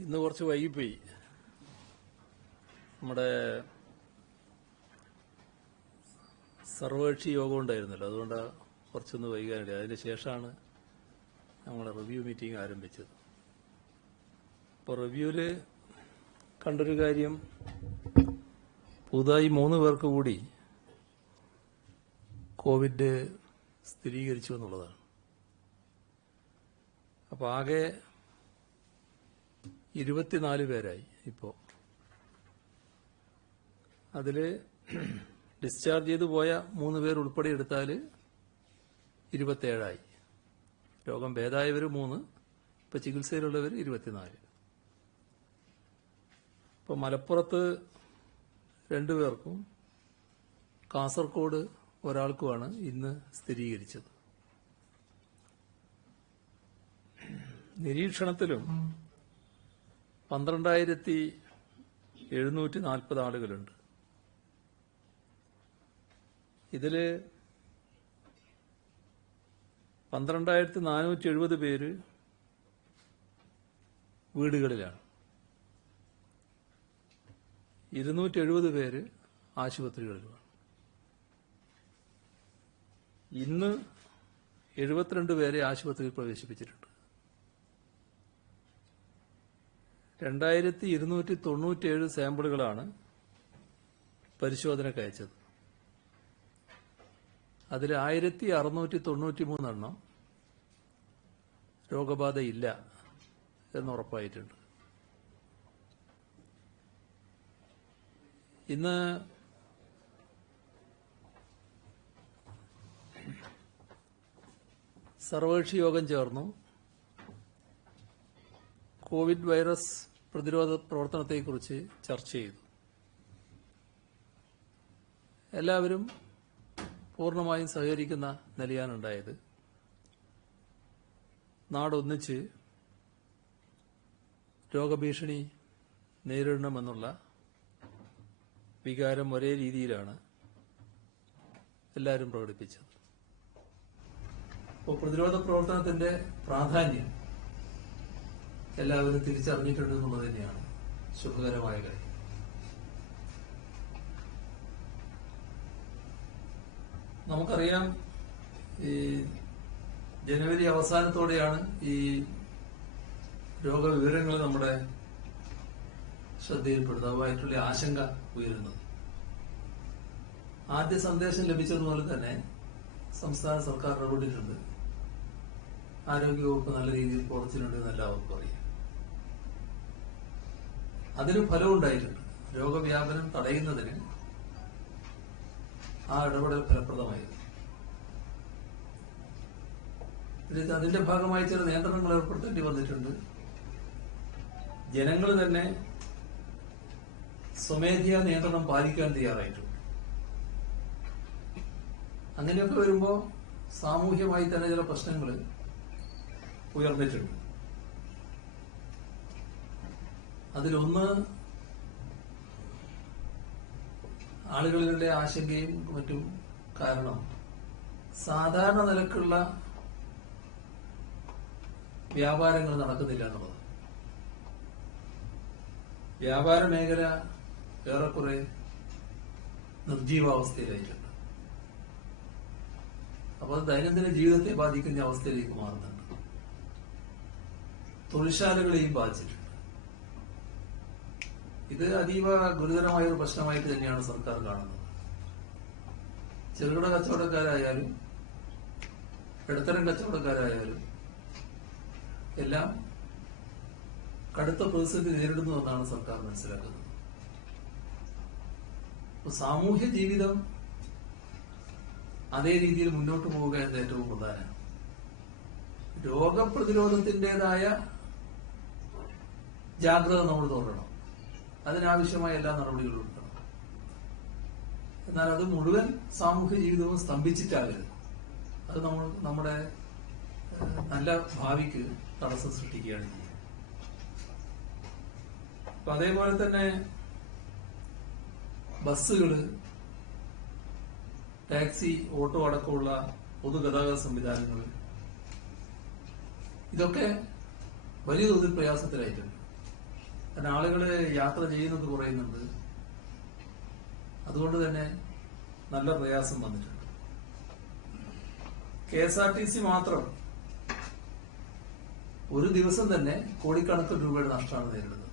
ഇന്ന് കുറച്ച് വൈകിപ്പോയി. നമ്മുടെ സർവകക്ഷി യോഗം ഉണ്ടായിരുന്നല്ലോ, അതുകൊണ്ട് കുറച്ചൊന്ന് വൈകാനില്ല. അതിന് ശേഷമാണ് നമ്മൾ റിവ്യൂ മീറ്റിംഗ് ആരംഭിച്ചത്. അപ്പോൾ റിവ്യൂവിൽ കണ്ടൊരു കാര്യം, പുതുതായി 3 പേർക്ക് കൂടി കോവിഡ് സ്ഥിരീകരിച്ചു എന്നുള്ളതാണ്. അപ്പോൾ ആകെ 24 പേരായി ഇപ്പോൾ. അതിൽ ഡിസ്ചാർജ് ചെയ്തു പോയ 3 പേർ ഉൾപ്പെടെ എടുത്താൽ 27ആയി. രോഗം ഭേദമായവർ 3, ഇപ്പോൾ ചികിത്സയിലുള്ളവർ 24. ഇപ്പോൾ മലപ്പുറത്ത് 2 പേർക്കും കാസർഗോഡ് ഒരാൾക്കുമാണ് ഇന്ന് സ്ഥിരീകരിച്ചത്. നിരീക്ഷണത്തിലും 12,740 ആളുകളുണ്ട്. ഇതിൽ 12,470 പേര് വീടുകളിലാണ്, 270 പേര് ആശുപത്രികളിലുമാണ്. ഇന്ന് 72 പേരെ ആശുപത്രിയിൽ പ്രവേശിപ്പിച്ചിട്ടുണ്ട്. 2297 സാമ്പിളുകളാണ് പരിശോധനയ്ക്ക് അയച്ചത്. അതിൽ 1693 എണ്ണം രോഗബാധയില്ല എന്നുറപ്പായിട്ടുണ്ട്. ഇന്ന് സർവകക്ഷി യോഗം ചേർന്നു. കോവിഡ് വൈറസ് പ്രതിരോധ പ്രവർത്തനത്തെക്കുറിച്ച് ചർച്ച ചെയ്തു. എല്ലാവരും പൂർണ്ണമായും സഹകരിക്കുന്ന നിലയാണുണ്ടായത്. നാടൊന്നിച്ച് രോഗഭീഷണി നേരിടണമെന്നുള്ള വികാരം ഒരേ രീതിയിലാണ് എല്ലാവരും പ്രകടിപ്പിച്ചത്. അപ്പോൾ പ്രതിരോധ പ്രവർത്തനത്തിന്റെ പ്രാധാന്യം എല്ലാവരും തിരിച്ചറിഞ്ഞിട്ടുണ്ട് എന്നുള്ളത് തന്നെയാണ് ശുഭകരമായ കാര്യം. നമുക്കറിയാം, ഈ ജനുവരി അവസാനത്തോടെയാണ് ഈ രോഗവിവരങ്ങൾ നമ്മുടെ ശ്രദ്ധയിൽപ്പെടുന്നത്. അതുമായിട്ടുള്ള ആശങ്ക ഉയരുന്നത്. ആദ്യ സന്ദേശം ലഭിച്ചതുപോലെ തന്നെ സംസ്ഥാന സർക്കാർ ഇടപെട്ടിട്ടുണ്ട്. ആരോഗ്യവകുപ്പ് നല്ല രീതിയിൽ പ്രവർത്തിച്ചിട്ടുണ്ട് എന്ന് എല്ലാവർക്കും അറിയാം. അതിന് ഫലമുണ്ടായിട്ടുണ്ട്. രോഗവ്യാപനം തടയുന്നതിന് ആ ഇടപെടൽ ഫലപ്രദമായിരുന്നു. അതിന്റെ ഭാഗമായി ചില നിയന്ത്രണങ്ങൾ ഏർപ്പെടുത്തേണ്ടി വന്നിട്ടുണ്ട്. ജനങ്ങൾ തന്നെ സ്വമേധയാ നിയന്ത്രണം പാലിക്കാൻ തയ്യാറായിട്ടുണ്ട്. അങ്ങനെയൊക്കെ വരുമ്പോൾ സാമൂഹ്യമായി തന്നെ ചില പ്രശ്നങ്ങൾ ഉയർന്നിട്ടുണ്ട്. അതിലൊന്ന് ആളുകളുടെ ആശങ്കയും മറ്റും കാരണം സാധാരണ നിലക്കുള്ള വ്യാപാരങ്ങൾ നടക്കുന്നില്ല എന്നുള്ളത്. വ്യാപാര മേഖല ഏറെക്കുറെ നിർജീവാവസ്ഥയിലായിട്ടുണ്ട്. അപ്പോൾ അത് ദൈനംദിന ജീവിതത്തെ ബാധിക്കുന്ന അവസ്ഥയിലേക്ക് മാറുന്നുണ്ട്. തൊഴിൽശാലകളെയും ബാധിച്ചിട്ടുണ്ട്. ഇത് അതീവ ഗുരുതരമായ ഒരു പ്രശ്നമായിട്ട് തന്നെയാണ് സർക്കാർ കാണുന്നത്. ചെറുകിട കച്ചവടക്കാരായാലും ഇടത്തരം കച്ചവടക്കാരായാലും എല്ലാം കടുത്ത പ്രതിസന്ധി നേരിടുന്നുവെന്നാണ് സർക്കാർ മനസ്സിലാക്കുന്നത്. സാമൂഹ്യ ജീവിതം അതേ രീതിയിൽ മുന്നോട്ട് പോവുക എന്ന ഏറ്റവും പ്രധാനമാണ്. രോഗപ്രതിരോധത്തിൻ്റെതായ ജാഗ്രത നമ്മൾ തുടരണം. അതിനാവശ്യമായ എല്ലാ നടപടികളും എടുക്കണം. എന്നാൽ അത് മുഴുവൻ സാമൂഹ്യ ജീവിതവും സ്തംഭിച്ചിട്ടാകരുത്. അത് നമ്മുടെ നല്ല ഭാവിക്ക് തടസ്സം സൃഷ്ടിക്കുകയാണ് ചെയ്യുന്നത്. അപ്പൊ അതേപോലെ തന്നെ ബസ്സുകള്, ടാക്സി, ഓട്ടോ അടക്കമുള്ള പൊതുഗതാഗത സംവിധാനങ്ങൾ, ഇതൊക്കെ വലിയ തോതിൽ പ്രയാസത്തിലായിട്ടുണ്ട്. കാരണം ആളുകൾ യാത്ര ചെയ്യുന്നത് കുറയുന്നുണ്ട്. അതുകൊണ്ട് തന്നെ നല്ല പ്രയാസം വന്നിട്ടുണ്ട്. KSRTC മാത്രം ഒരു ദിവസം തന്നെ കോടിക്കണക്കിന് രൂപയുടെ നഷ്ടമാണ് നേരിടുന്നത്.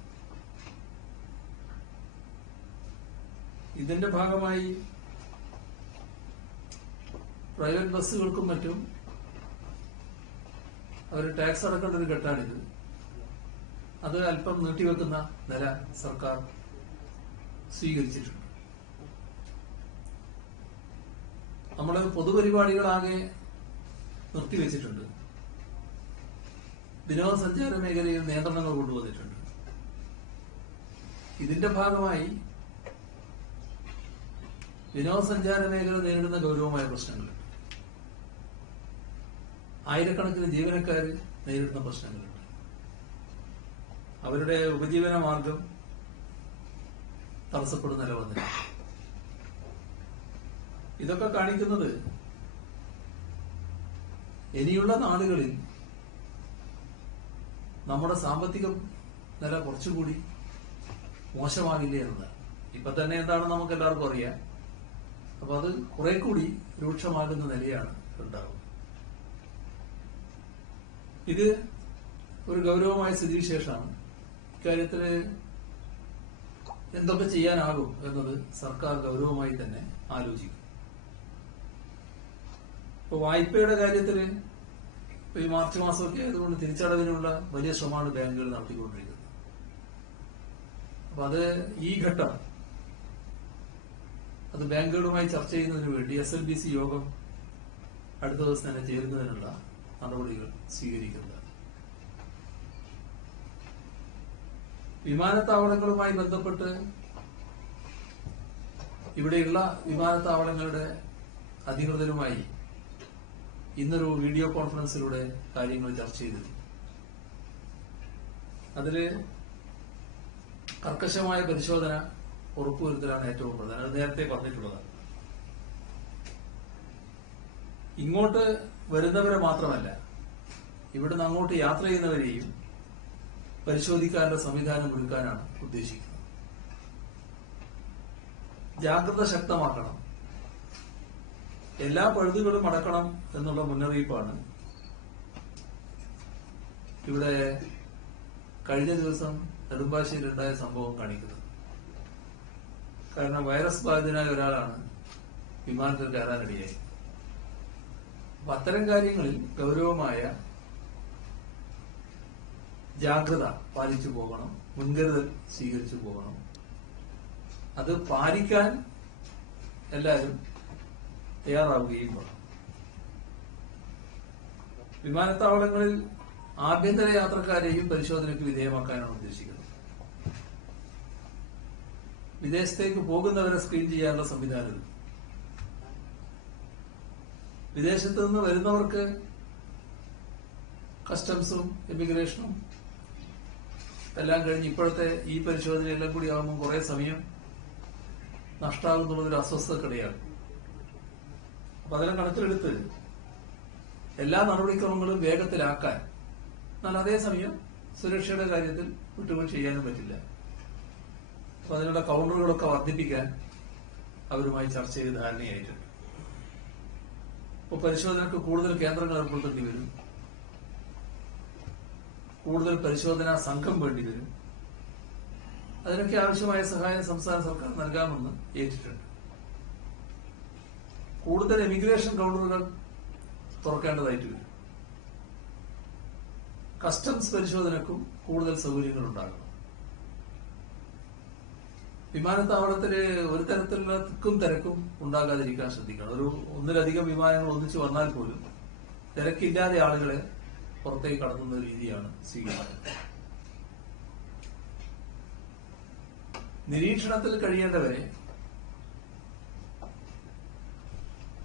ഇതിന്റെ ഭാഗമായി പ്രൈവറ്റ് ബസ്സുകൾക്കും മറ്റും അവർ ടാക്സ് അടക്കേണ്ട ഒരു ഘട്ടമാണിത്. അത് അല്പം നീട്ടിവെക്കുന്ന നില സർക്കാർ സ്വീകരിച്ചിട്ടുണ്ട്. നമ്മള് പൊതുപരിപാടികളാകെ നിർത്തിവെച്ചിട്ടുണ്ട്. വിനോദസഞ്ചാര മേഖലയിൽ നിയന്ത്രണങ്ങൾ കൊണ്ടുവന്നിട്ടുണ്ട്. ഇതിന്റെ ഭാഗമായി വിനോദസഞ്ചാര മേഖല നേരിടുന്ന ഗൗരവമായ പ്രശ്നങ്ങളുണ്ട്. ആയിരക്കണക്കിന് ജീവനക്കാർ നേരിടുന്ന പ്രശ്നങ്ങളുണ്ട്. അവരുടെ ഉപജീവന മാർഗം തടസ്സപ്പെടുന്ന നില വന്നിട്ടുണ്ട്. ഇതൊക്കെ കാണിക്കുന്നത് ഇനിയുള്ള നാളുകളിൽ നമ്മുടെ സാമ്പത്തിക നില കുറച്ചുകൂടി മോശമാകില്ലേ എന്നതാണ്. ഇപ്പൊ തന്നെ എന്താണെന്ന് നമുക്ക് എല്ലാവർക്കും അറിയാം. അപ്പൊ അത് കുറെ കൂടി രൂക്ഷമാകുന്ന നിലയാണ് ഉണ്ടാവുക. ഇത് ഒരു ഗൗരവമായ സ്ഥിതിവിശേഷമാണ്. ഇക്കാര്യത്തില് എന്തൊക്കെ ചെയ്യാനാകും എന്നത് സർക്കാർ ഗൗരവമായി തന്നെ ആലോചിക്കും. ഇപ്പൊ വായ്പയുടെ കാര്യത്തില് ഈ മാർച്ച് മാസമൊക്കെ ആയതുകൊണ്ട് തിരിച്ചടവിനുള്ള വലിയ ശ്രമമാണ് ബാങ്കുകൾ നടത്തിക്കൊണ്ടിരിക്കുന്നത്. അപ്പൊ അത് ഈ ഘട്ടം അത് ബാങ്കുകളുമായി ചർച്ച ചെയ്യുന്നതിന് വേണ്ടി SLBC യോഗം അടുത്ത ദിവസം തന്നെ ചേരുന്നതിനുള്ള നടപടികൾ സ്വീകരിക്കുന്നത്. വിമാനത്താവളങ്ങളുമായി ബന്ധപ്പെട്ട് ഇവിടെയുള്ള വിമാനത്താവളങ്ങളുടെ അധികൃതരുമായി ഇന്നൊരു വീഡിയോ കോൺഫറൻസിലൂടെ കാര്യങ്ങൾ ചർച്ച ചെയ്തിരുന്നു. അതില് കർക്കശമായ പരിശോധന ഉറപ്പുവരുത്തലാണ് ഏറ്റവും പ്രധാനം. അത് നേരത്തെ പറഞ്ഞിട്ടുള്ളതാണ്. ഇങ്ങോട്ട് വരുന്നവരെ മാത്രമല്ല, ഇവിടുന്ന് അങ്ങോട്ട് യാത്ര ചെയ്യുന്നവരെയും പരിശോധിക്കാനുള്ള സംവിധാനം ഒരുക്കാനാണ് ഉദ്ദേശിക്കുന്നത്. ജാഗ്രത ശക്തമാക്കണം, എല്ലാ പഴുതുകളും അടക്കണം എന്നുള്ള മുന്നറിയിപ്പാണ് ഇവിടെ കഴിഞ്ഞ ദിവസം നെടുമ്പാശ്ശേരിയിലുണ്ടായ സംഭവം കാണിക്കുന്നത്. കാരണം വൈറസ് ബാധിതനായ ഒരാളാണ് വിമാനത്തിൽ കയറാനിടയായി. അപ്പൊ അത്തരം കാര്യങ്ങളിൽ ഗൗരവമായ ജാഗ്രത പാലിച്ചു പോകണം, മുൻകരുതൽ സ്വീകരിച്ചു പോകണം. അത് പാലിക്കാൻ എല്ലാവരും തയ്യാറാവുകയും വേണം. വിമാനത്താവളങ്ങളിൽ ആഭ്യന്തര യാത്രക്കാരെയും പരിശോധനയ്ക്ക് വിധേയമാക്കാനാണ് ഉദ്ദേശിക്കുന്നത്. വിദേശത്തേക്ക് പോകുന്നവരെ സ്ക്രീൻ ചെയ്യാനുള്ള സംവിധാനം. വിദേശത്ത് നിന്ന് വരുന്നവർക്ക് കസ്റ്റംസും ഇമിഗ്രേഷനും എല്ലാം കഴിഞ്ഞ് ഇപ്പോഴത്തെ ഈ പരിശോധനയെല്ലാം കൂടി ആകുമ്പോൾ കുറെ സമയം നഷ്ടാകുന്നുള്ളതൊരു അസ്വസ്ഥതക്കിടയാണ്. അപ്പൊ അതെല്ലാം കണക്കിലെടുത്ത് എല്ലാ നടപടിക്രമങ്ങളും വേഗത്തിലാക്കാൻ, എന്നാൽ അതേസമയം സുരക്ഷയുടെ കാര്യത്തിൽ വിട്ടുവീഴ്ച ചെയ്യാനും പറ്റില്ല. അപ്പൊ അതിനുള്ള കൗണ്ടറുകളൊക്കെ വർദ്ധിപ്പിക്കാൻ അവരുമായി ചർച്ച ചെയ്ത് ധാരണയായിട്ടുണ്ട്. ഇപ്പൊ പരിശോധനയ്ക്ക് കൂടുതൽ കേന്ദ്രങ്ങൾ ഏർപ്പെടുത്തേണ്ടി വരും, കൂടുതൽ പരിശോധനാ സംഘം വേണ്ടി വരും. അതിനൊക്കെ ആവശ്യമായ സഹായം സംസ്ഥാന സർക്കാർ നൽകാമെന്ന് ഏറ്റിട്ടുണ്ട്. കൂടുതൽ എമിഗ്രേഷൻ കൗണ്ടറുകൾ തുറക്കേണ്ടതായിട്ട് വരും. കസ്റ്റംസ് പരിശോധനക്കും കൂടുതൽ സൗകര്യങ്ങൾ ഉണ്ടാകണം. വിമാനത്താവളത്തില് ഒരു തരത്തിലുള്ള തിക്കും തിരക്കും ഉണ്ടാകാതിരിക്കാൻ ശ്രദ്ധിക്കണം. ഒന്നിലധികം വിമാനങ്ങൾ ഒന്നിച്ചു വന്നാൽ പോലും തിരക്കില്ലാതെ ആളുകളെ പുറത്തേക്ക് കടത്തുന്ന രീതിയാണ് സ്വീകരിക്കുന്നത്. നിരീക്ഷണത്തിൽ കഴിയേണ്ടവരെ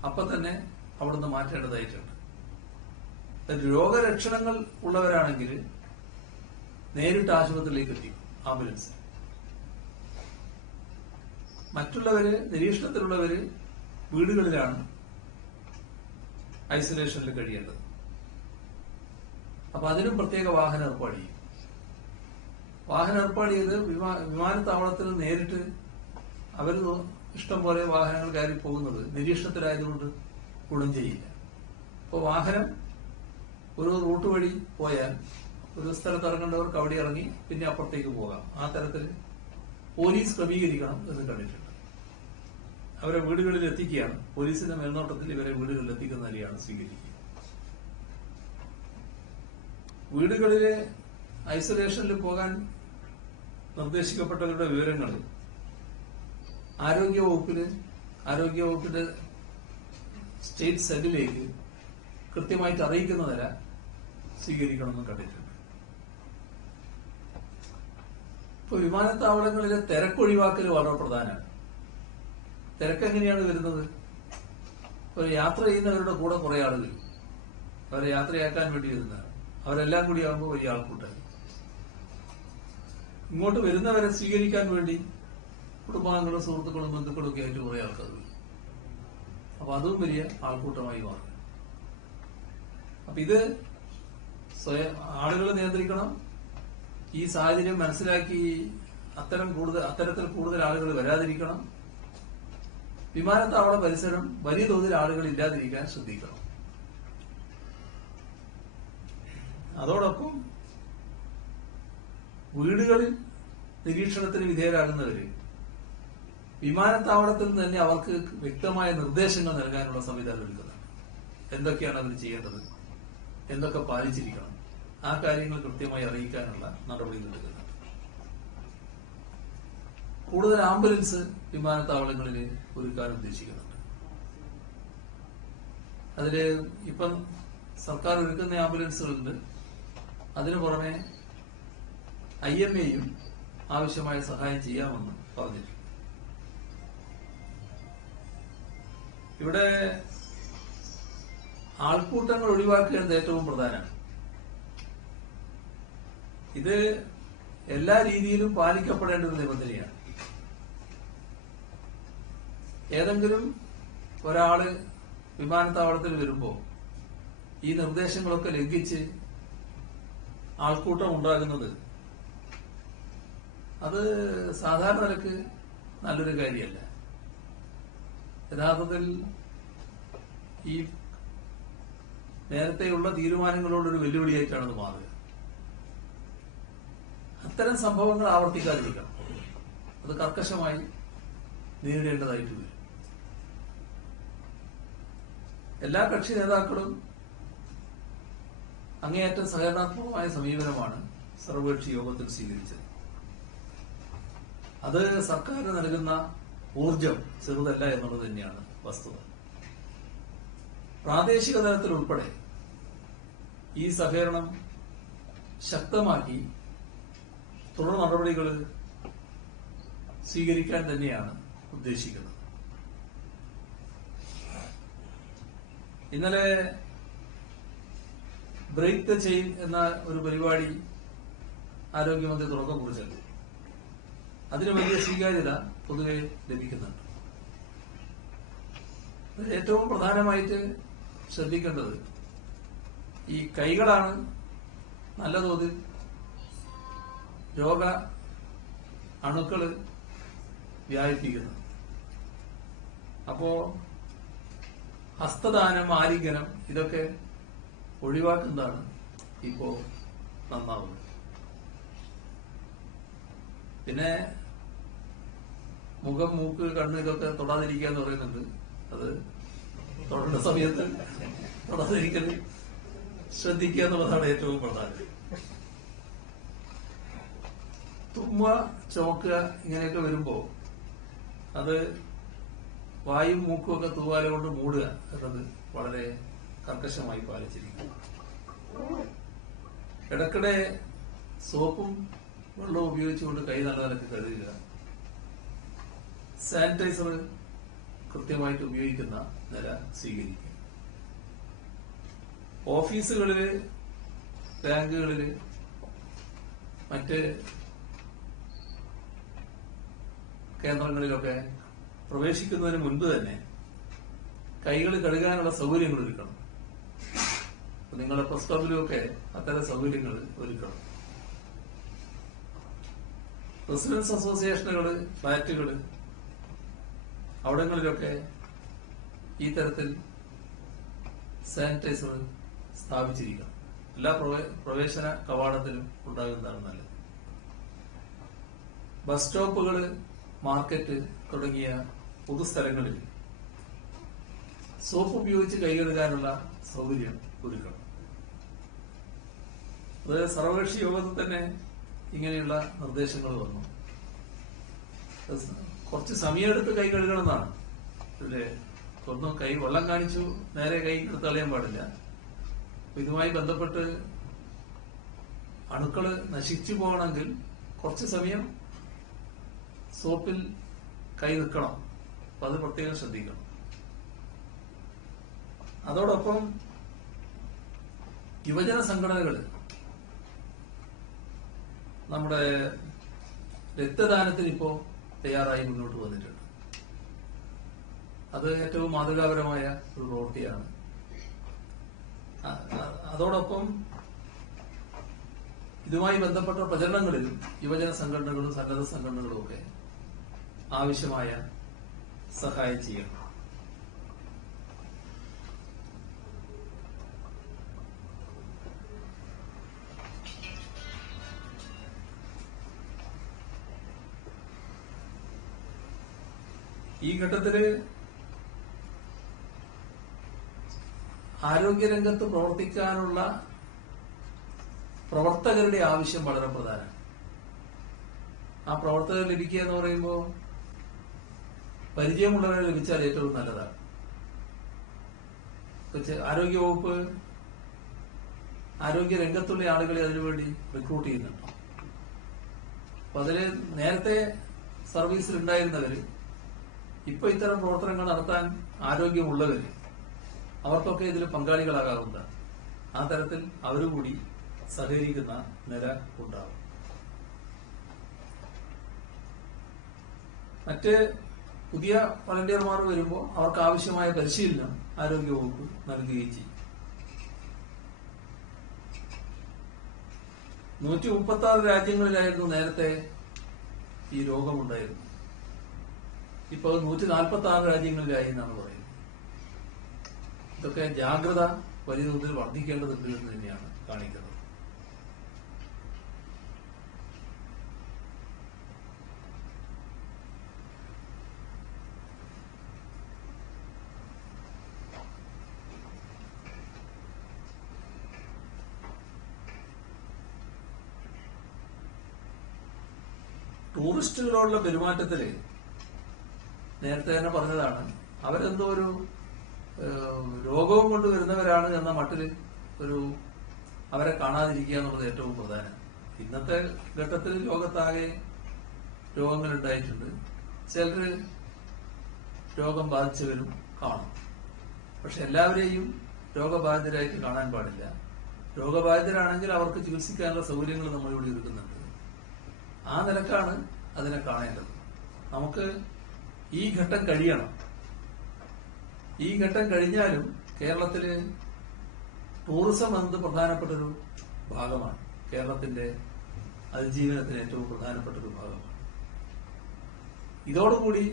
അപ്പൊ തന്നെ അവിടുന്ന് മാറ്റേണ്ടതായിട്ടുണ്ട്. രോഗലക്ഷണങ്ങൾ ഉള്ളവരാണെങ്കിൽ നേരിട്ട് ആശുപത്രിയിലേക്ക് എത്തിക്കും ആംബുലൻസ്. മറ്റുള്ളവര്, നിരീക്ഷണത്തിലുള്ളവര് വീടുകളിലാണ് ഐസൊലേഷനിൽ കഴിയേണ്ടത്. അപ്പൊ അതിനും പ്രത്യേക വാഹനം ഏർപ്പാട് ചെയ്യും. വാഹനം ഏർപ്പാട് ചെയ്ത് വിമാനത്താവളത്തിൽ നേരിട്ട് അവർ ഇഷ്ടം പോലെ വാഹനങ്ങൾ കയറി പോകുന്നത് നിരീക്ഷണത്തിലായതുകൊണ്ട് ഗുണം ചെയ്യില്ല. അപ്പോൾ വാഹനം ഒരു റൂട്ട് വഴി പോയാൽ ഒരു സ്ഥലത്ത് ഇറങ്ങേണ്ടവർക്ക് അവിടെ ഇറങ്ങി പിന്നെ അപ്പുറത്തേക്ക് പോകാം. ആ തരത്തിൽ പോലീസ് ക്രമീകരിക്കണം എന്ന് കണ്ടിട്ടുണ്ട്. അവരെ വീടുകളിൽ എത്തിക്കുകയാണ്, പോലീസിന്റെ മേൽനോട്ടത്തിൽ ഇവരെ വീടുകളിൽ എത്തിക്കുന്ന നിലയാണ് സ്വീകരിക്കുക. വീടുകളിലെ ഐസൊലേഷനിൽ പോകാൻ നിർദ്ദേശിക്കപ്പെട്ടവരുടെ വിവരങ്ങൾ ആരോഗ്യവകുപ്പിന്റെ സ്റ്റേറ്റ് സെല്ലിലേക്ക് കൃത്യമായിട്ട് അറിയിക്കുന്ന നില സ്വീകരിക്കണമെന്ന് കണ്ടിട്ടുണ്ട്. ഇപ്പൊ വിമാനത്താവളങ്ങളിലെ തിരക്കൊഴിവാക്കൽ വളരെ പ്രധാനമാണ്. തിരക്കെങ്ങനെയാണ് വരുന്നത്? ഒരു യാത്ര ചെയ്യുന്നവരുടെ കൂടെ കുറെ ആളുകൾ അവരെ യാത്രയാക്കാൻ വേണ്ടി വരുന്നതാണ്. അവരെല്ലാം കൂടി ആകുമ്പോൾ വലിയ ആൾക്കൂട്ടായി. ഇങ്ങോട്ട് വരുന്നവരെ സ്വീകരിക്കാൻ വേണ്ടി കുടുംബാംഗങ്ങളും സുഹൃത്തുക്കളും ബന്ധുക്കളും ഒക്കെ ആയിട്ട് കുറെ ആൾക്കാർ വരും. അപ്പൊ അതും വലിയ ആൾക്കൂട്ടമായി മാറും. അപ്പൊ ഇത് സ്വയം ആളുകൾ നിയന്ത്രിക്കണം. ഈ സാഹചര്യം മനസ്സിലാക്കി അത്തരത്തിൽ കൂടുതൽ ആളുകൾ വരാതിരിക്കണം. വിമാനത്താവള പരിസരം വലിയ തോതിൽ ആളുകൾ ഇല്ലാതിരിക്കാൻ ശ്രദ്ധിക്കണം. അതോടൊപ്പം വീടുകളിൽ നിരീക്ഷണത്തിന് വിധേയരാകുന്നവര് വിമാനത്താവളത്തിൽ നിന്ന് തന്നെ അവർക്ക് വ്യക്തമായ നിർദ്ദേശങ്ങൾ നൽകാനുള്ള സംവിധാനം എടുക്കുന്നുണ്ട്. എന്തൊക്കെയാണ് അവർ ചെയ്യേണ്ടത്, എന്തൊക്കെ പാലിച്ചിരിക്കണം, ആ കാര്യങ്ങൾ കൃത്യമായി അറിയിക്കാനുള്ള നടപടികൾ എടുക്കുന്നുണ്ട്. കൂടുതൽ ആംബുലൻസ് വിമാനത്താവളങ്ങളിൽ ഒരുക്കാൻ ഉദ്ദേശിക്കുന്നുണ്ട്. അതില് ഇപ്പം സർക്കാർ ഒരുക്കുന്ന ആംബുലൻസുകളുണ്ട്. അതിനു പുറമെ IMAയും ആവശ്യമായ സഹായം ചെയ്യാമെന്ന് പറഞ്ഞിട്ടുണ്ട്. ഇവിടെ ആൾക്കൂട്ടങ്ങൾ ഒഴിവാക്കുക എന്നത് ഏറ്റവും പ്രധാനമാണ്. ഇത് എല്ലാ രീതിയിലും പാലിക്കപ്പെടേണ്ട ഒരു നിബന്ധനയാണ്. ഏതെങ്കിലും ഒരാള് വിമാനത്താവളത്തിൽ വരുമ്പോൾ ഈ നിർദ്ദേശങ്ങളൊക്കെ ലംഘിച്ച് ആൾക്കൂട്ടം ഉണ്ടാകുന്നത് അത് സാധാരണ നിലക്ക് നല്ലൊരു കാര്യമല്ല. യഥാർത്ഥത്തിൽ ഈ നേരത്തെയുള്ള തീരുമാനങ്ങളോടൊരു വെല്ലുവിളിയായിട്ടാണ് അത് മാറുക. അത്തരം സംഭവങ്ങൾ ആവർത്തിക്കാതിരിക്കണം. അത് കർക്കശമായി നേരിടേണ്ടതായിട്ട് വരും. എല്ലാ കക്ഷി നേതാക്കളും അങ്ങേയറ്റം സഹകരണാത്മകമായ സമീപനമാണ് സർവകക്ഷി യോഗത്തിൽ സ്വീകരിച്ചത്. അത് സർക്കാരിന് നൽകുന്ന ഊർജം ചെറുതല്ല എന്നുള്ളത് തന്നെയാണ് വസ്തുത. പ്രാദേശിക തലത്തിൽ ഉൾപ്പെടെ ഈ സഹകരണം ശക്തമാക്കി തുടർ നടപടികൾ സ്വീകരിക്കാൻ തന്നെയാണ് ഉദ്ദേശിക്കുന്നത്. ഇന്നലെ ബ്രേക്ക് ദ ചെയിൻ എന്ന ഒരു പരിപാടി ആരോഗ്യമന്ത്രി തുടക്കം കുറിച്ചത്. അതിന് വലിയ സ്വീകാര്യത പൊതുവെ ലഭിക്കുന്നുണ്ട്. ഏറ്റവും പ്രധാനമായിട്ട് ശ്രദ്ധിക്കേണ്ടത് ഈ കൈകളാണ് നല്ല തോതിൽ രോഗ അണുക്കള് വ്യാപിപ്പിക്കുന്നത്. അപ്പോ ഹസ്തദാനം, ആലിംഗനം ഇതൊക്കെ ഒഴിവാക്കുന്നതാണ് ഇപ്പോ നന്നാവുന്നത്. പിന്നെ മുഖം, മൂക്ക്, കണ്ണ് ഇതൊക്കെ തൊടാതിരിക്കുക എന്ന് പറയുന്നുണ്ട്. അത് തൊടേണ്ട സമയത്ത് തൊടാതിരിക്കൽ ശ്രദ്ധിക്കുക എന്നുള്ളതാണ് ഏറ്റവും പ്രധാനം. തുമ്മ, ചുമക്കുക ഇങ്ങനെയൊക്കെ വരുമ്പോ അത് വായും മൂക്കും ഒക്കെ തൂവാല കൊണ്ട് മൂടുക എന്നത് വളരെ കർക്കശമായി പാലിച്ചിരിക്കും. ഇടയ്ക്കിടെ സോപ്പും വെള്ളവും ഉപയോഗിച്ചുകൊണ്ട് കൈ നല്ല നിലക്ക് കഴുകുക. സാനിറ്റൈസർ കൃത്യമായിട്ട് ഉപയോഗിക്കുന്ന നില സ്വീകരിക്കുക. ഓഫീസുകളില്, ബാങ്കുകളില്, മറ്റ് കേന്ദ്രങ്ങളിലൊക്കെ പ്രവേശിക്കുന്നതിന് മുൻപ് തന്നെ കൈകൾ കഴുകാനുള്ള സൗകര്യങ്ങൾ ഒരുക്കണം. നിങ്ങളുടെ പ്രസ് ക്ലബിലുമൊക്കെ അത്തരം സൗകര്യങ്ങൾ ഒരുക്കണം. റെസിഡൻസ് അസോസിയേഷനുകള്, ഫ്ളാറ്റുകള്, അവിടങ്ങളിലൊക്കെ ഈ തരത്തിൽ സാനിറ്റൈസർ സ്ഥാപിച്ചിരിക്കണം. എല്ലാ പ്രവേശന കവാടത്തിലും ഉണ്ടാകുന്നതാണ് നല്ലത്. ബസ് സ്റ്റോപ്പുകള്, മാർക്കറ്റ് തുടങ്ങിയ പൊതുസ്ഥലങ്ങളിൽ സോപ്പ് ഉപയോഗിച്ച് കൈകഴുകാനുള്ള സൗകര്യം ഒരുക്കണം. അത് സർവകക്ഷി യോഗത്തിൽ തന്നെ ഇങ്ങനെയുള്ള നിർദ്ദേശങ്ങൾ വന്നു. കുറച്ച് സമയമെടുത്ത് കൈ കഴുകണമെന്നാണ്. ഇതില് ഒന്നും കൈ വെള്ളം കാണിച്ചു നേരെ കൈ എടുത്ത് കളയാൻ പാടില്ല. ഇതുമായി ബന്ധപ്പെട്ട് അണുക്കള് നശിച്ചു പോകണമെങ്കിൽ കുറച്ച് സമയം സോപ്പിൽ കൈ നിൽക്കണം. അപ്പൊ അത് പ്രത്യേകം ശ്രദ്ധിക്കണം. അതോടൊപ്പം യുവജന സംഘടനകൾ നമ്മുടെ രക്തദാനത്തിന് ഇപ്പോ തയ്യാറായി മുന്നോട്ട് വന്നിട്ടുണ്ട്. അത് ഏറ്റവും മാതൃകാപരമായ ഒരു പ്രവൃത്തിയാണ്. അതോടൊപ്പം ഇതുമായി ബന്ധപ്പെട്ട പ്രചരണങ്ങളിലും യുവജന സംഘടനകളും സന്നദ്ധ സംഘടനകളും ഒക്കെ ആവശ്യമായ സഹായം ചെയ്യണം. ഈ ഘട്ടത്തില് ആരോഗ്യരംഗത്ത് പ്രവർത്തിക്കാനുള്ള പ്രവർത്തകരുടെ ആവശ്യം വളരെ പ്രധാനമാണ്. ആ പ്രവർത്തകർ ലഭിക്കുക എന്ന് പറയുമ്പോൾ പരിചയമുള്ളവരെ ലഭിച്ചാൽ ഏറ്റവും നല്ലതാണ്. ആരോഗ്യവകുപ്പ് ആരോഗ്യരംഗത്തുള്ള ആളുകളെ അതിനുവേണ്ടി റിക്രൂട്ട് ചെയ്യുന്നുണ്ട്. അപ്പൊ അതില് നേരത്തെ സർവീസിൽ ഉണ്ടായിരുന്നവര് ഇപ്പൊ ഇത്തരം പ്രവർത്തനങ്ങൾ നടത്താൻ ആരോഗ്യമുള്ളവര് അവർക്കൊക്കെ ഇതിൽ പങ്കാളികളാകാവുന്നതാണ്. ആ തരത്തിൽ അവരുകൂടി സഹകരിക്കുന്ന നില ഉണ്ടാവും. മറ്റ് പുതിയ വളണ്ടിയർമാർ വരുമ്പോൾ അവർക്ക് ആവശ്യമായ പരിശീലനം ആരോഗ്യവകുപ്പ് നൽകുകയും ചെയ്യും. 136 രാജ്യങ്ങളിലായിരുന്നു നേരത്തെ ഈ രോഗമുണ്ടായിരുന്നു. ഇപ്പോൾ 146 രാജ്യങ്ങളിലായി എന്നാണ് പറയുന്നത്. ഇതൊക്കെ ജാഗ്രത വലിയ തോതിൽ വർദ്ധിക്കേണ്ടതുണ്ട് എന്ന് തന്നെയാണ് കാണിക്കുന്നത്. ടൂറിസ്റ്റുകളോടുള്ള പെരുമാറ്റത്തില് നേരത്തെ തന്നെ പറഞ്ഞതാണ്, അവരെന്തോ ഒരു രോഗവും കൊണ്ട് വരുന്നവരാണ് എന്ന മട്ടില് അവരെ കാണാതിരിക്കുക എന്നുള്ളത് ഏറ്റവും പ്രധാനം. ഇന്നത്തെ ഘട്ടത്തിൽ ലോകത്താകെ രോഗങ്ങൾ ഉണ്ടായിട്ടുണ്ട്. ചിലര് രോഗം ബാധിച്ചവരും കാണും. പക്ഷെ എല്ലാവരെയും രോഗബാധിതരായിട്ട് കാണാൻ പാടില്ല. രോഗബാധിതരാണെങ്കിൽ അവർക്ക് ചികിത്സിക്കാനുള്ള സൗകര്യങ്ങൾ നമ്മളിവിടെ ഒരുക്കുന്നുണ്ട്. ആ നിലക്കാണ് അതിനെ കാണേണ്ടത്. നമുക്ക് ഈ ഘട്ടം കഴിയണം. ഈ ഘട്ടം കഴിഞ്ഞാലും കേരളത്തില് ടൂറിസം എന്നത് പ്രധാനപ്പെട്ടൊരു ഭാഗമാണ്. കേരളത്തിന്റെ അതിജീവനത്തിന് ഏറ്റവും പ്രധാനപ്പെട്ടൊരു ഭാഗമാണ്. ഇതോടുകൂടി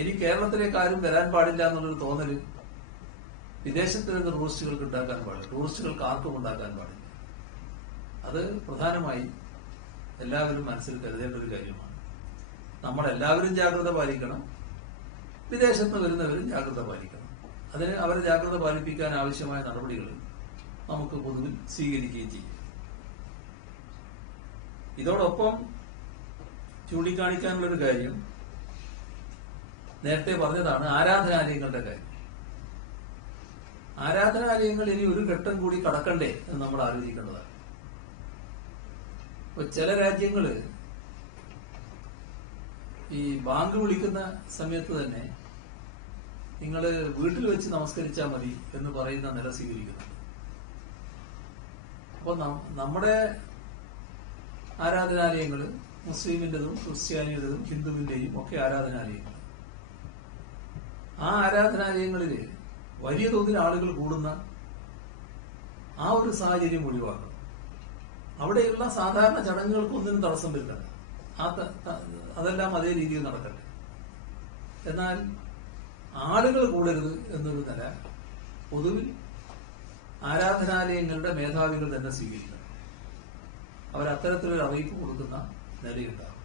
ഇനി കേരളത്തിലേക്ക് ആരും വരാൻ പാടില്ല എന്നുള്ളൊരു തോന്നല് വിദേശത്ത് നിന്ന് ടൂറിസ്റ്റുകൾക്ക് ഉണ്ടാക്കാൻ പാടില്ല. ടൂറിസ്റ്റുകൾക്ക് ആർക്കും ഉണ്ടാക്കാൻ പാടില്ല. അത് പ്രധാനമായി എല്ലാവരും മനസ്സിൽ കരുതേണ്ട ഒരു കാര്യമാണ്. നമ്മളെല്ലാവരും ജാഗ്രത പാലിക്കണം. വിദേശത്ത് വരുന്നവരും ജാഗ്രത പാലിക്കണം. അതിന് അവരെ ജാഗ്രത പാലിപ്പിക്കാൻ ആവശ്യമായ നടപടികൾ നമുക്ക് പൊതുവിൽ സ്വീകരിക്കുകയും ചെയ്യും. ഇതോടൊപ്പം ചൂണ്ടിക്കാണിക്കാനുള്ളൊരു കാര്യം നേരത്തെ പറഞ്ഞതാണ്, ആരാധനാലയങ്ങളുടെ കാര്യം. ആരാധനാലയങ്ങൾ ഇനി ഒരു ഘട്ടം കൂടി കടക്കണ്ടേ എന്ന് നമ്മൾ ആലോചിക്കേണ്ടതാണ്. ഇപ്പൊ ചില രാജ്യങ്ങള് ഈ ബാങ്ക് വിളിക്കുന്ന സമയത്ത് തന്നെ നിങ്ങൾ വീട്ടിൽ വെച്ച് നമസ്കരിച്ചാൽ മതി എന്ന് പറയുന്ന നില സ്വീകരിക്കുന്നുണ്ട്. അപ്പൊ നമ്മുടെ ആരാധനാലയങ്ങള് മുസ്ലിമിന്റെതും ക്രിസ്ത്യാനിയുടേതും ഹിന്ദുവിന്റെയും ഒക്കെ ആരാധനാലയങ്ങൾ. ആ ആരാധനാലയങ്ങളില് വലിയ തോതിൽ ആളുകൾ കൂടുന്ന ആ ഒരു സാഹചര്യം ഒഴിവാക്കണം. അവിടെയുള്ള സാധാരണ ചടങ്ങുകൾക്ക് ഒന്നിനും തടസ്സം വരുത്തണം. അതെല്ലാം അതേ രീതിയിൽ നടക്കട്ടെ. എന്നാൽ ആളുകൾ കൂടരുത് എന്നൊരു നില പൊതുവിൽ ആരാധനാലയങ്ങളുടെ മേധാവികൾ തന്നെ സ്വീകരിക്കണം. അവരത്തരത്തിലൊരു അറിയിപ്പ് കൊടുക്കുന്ന നിലയുണ്ടാകും.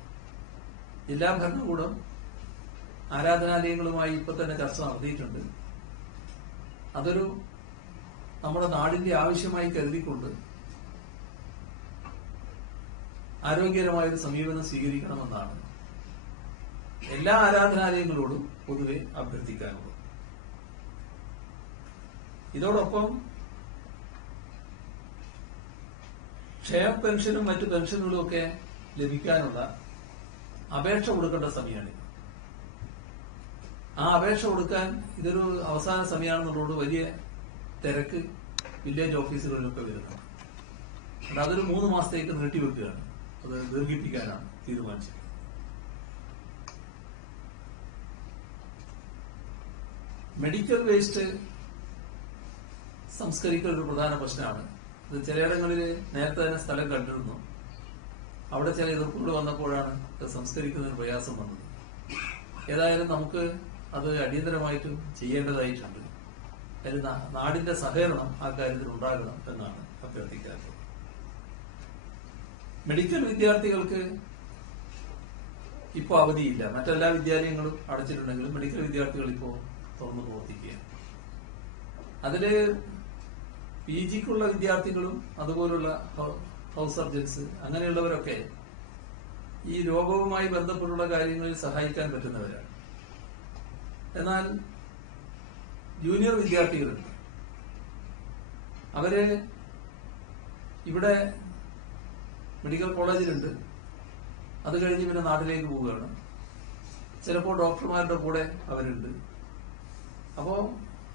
ജില്ലാ ഭരണകൂടം ആരാധനാലയങ്ങളുമായി ഇപ്പൊ തന്നെ ചർച്ച നടത്തിയിട്ടുണ്ട്. അതൊരു നമ്മുടെ നാടിന്റെ ആവശ്യമായി കരുതിക്കൊണ്ട് ആരോഗ്യകരമായൊരു സമീപനം സ്വീകരിക്കണമെന്നാണ് എല്ലാ ആരാധനാലയങ്ങളോടും പൊതുവെ അഭ്യർത്ഥിക്കാനുള്ളത്. ഇതോടൊപ്പം ക്ഷേമ പെൻഷനും മറ്റു പെൻഷനുകളും ഒക്കെ ലഭിക്കാനുള്ള അപേക്ഷ കൊടുക്കേണ്ട സമയമാണ്. ആ അപേക്ഷ കൊടുക്കാൻ ഇതൊരു അവസാന സമയമാണെന്നുള്ളത് വലിയ തിരക്ക് വില്ലേജ് ഓഫീസുകളിലൊക്കെ വരുന്നത്. അതൊരു 3 മാസത്തേക്ക് നീട്ടിവെക്കുകയാണ്. അത് ദീർഘിപ്പിക്കാനാണ് തീരുമാനിച്ചത്. മെഡിക്കൽ വേസ്റ്റ് സംസ്കരിക്കൽ ഒരു പ്രധാന പ്രശ്നമാണ്. ഇത് ചിലയിടങ്ങളിൽ നേരത്തെ തന്നെ സ്ഥലം കണ്ടിരുന്നു. അവിടെ ചില എതിർപ്പുകൾ വന്നപ്പോഴാണ് ഇത് സംസ്കരിക്കുന്നതിന് പ്രയാസം വന്നത്. ഏതായാലും നമുക്ക് അത് അടിയന്തരമായിട്ടും ചെയ്യേണ്ടതായിട്ടുണ്ട്. അതിൽ നാടിന്റെ സഹകരണം ആ കാര്യത്തിൽ ഉണ്ടാകണം എന്നാണ് അഭ്യർത്ഥിക്കാറുള്ളത്. മെഡിക്കൽ വിദ്യാർത്ഥികൾക്ക് ഇപ്പോൾ അവധിയില്ല. മറ്റെല്ലാ വിദ്യാലയങ്ങളും അടച്ചിട്ടുണ്ടെങ്കിലും മെഡിക്കൽ വിദ്യാർത്ഥികൾ ഇപ്പോൾ തുറന്നു പ്രവർത്തിക്കുകയാണ്. അതില് PGക്കുള്ള വിദ്യാർത്ഥികളും അതുപോലുള്ള ഹൗസ് സർജൻസ് അങ്ങനെയുള്ളവരൊക്കെ ഈ രോഗവുമായി ബന്ധപ്പെട്ടുള്ള കാര്യങ്ങളിൽ സഹായിക്കാൻ പറ്റുന്നവരാണ്. എന്നാൽ ജൂനിയർ വിദ്യാർത്ഥികളുണ്ട്. അവര് ഇവിടെ മെഡിക്കൽ കോളേജിലുണ്ട്. അത് കഴിഞ്ഞ് പിന്നെ നാട്ടിലേക്ക് പോവുകയാണ്. ചിലപ്പോൾ ഡോക്ടർമാരുടെ കൂടെ അവരുണ്ട്. അപ്പോ